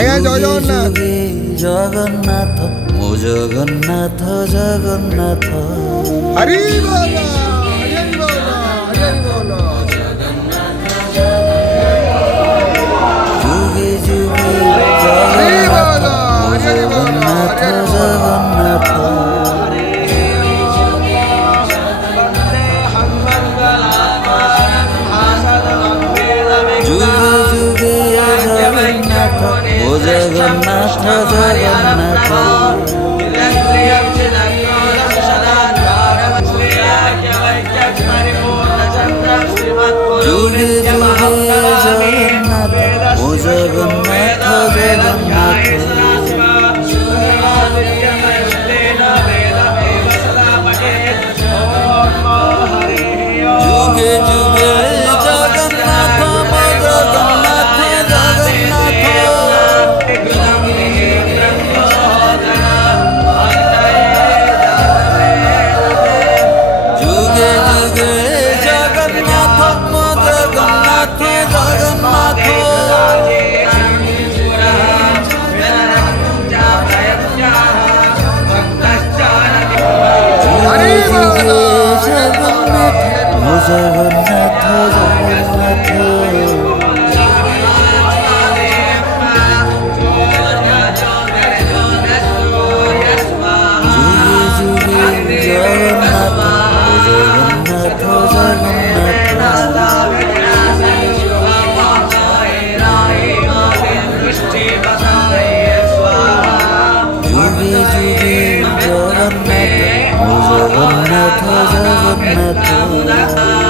ଆଜ୍ଞା ଜୟ ଜଗନ୍ନାଥ। ଜଗନ୍ନାଥ ମୋ ଜଗନ୍ନାଥ ଜଗନ୍ନାଥ ହରି ବୋଲ ହରି ବୋଲ ହରି ବୋଲ। ଯୁଗେ ଯୁଗେ ହରି ବୋଲ ଜଗନ୍ନାଥ ମୋ ହରି ବୋଲ ଜଗନ୍ନାଥ ହରି ବୋଲ। ଜଗନ୍ନାଥ ଯୁଗେ ଯୁଗେ ଜଗନ୍ନାଥ ମୋ ଜଗନ୍ନାଥ ଜଗନ୍ନାଥ ଯୁଗେ ଯୁଗେ ଜଗନ୍ନାଥ ମୋ ଜଗନ୍ନାଥ ଜଗନ୍ନାଥ ଯୁଗେ ଯୁଗେ ଜଗନ୍ନାଥ ମୋ ଜଗନ୍ନାଥ ଜଗନ୍ନାଥ ଯୁଗେ ଯୁଗେ ଜଗନ୍ନାଥ ମୋ ଜଗନ୍ନାଥ ଜଗନ୍ନାଥ ହରି ବୋଲ ଜଗନ୍ନାଥ ମୋ ଜଗନ୍ନାଥ ଜଗନ୍ନାଥ ଯୁଗେ ଯୁଗେ ଜଗନ୍ନାଥ ମୋ ଜଗନ୍ନାଥ ଜଗନ୍ନାଥ ଯୁଗେ ଯୁଗେ ଜଗନ୍ନାଥ ମୋ ଜଗନ୍ନାଥ ଜଗନ୍ନାଥ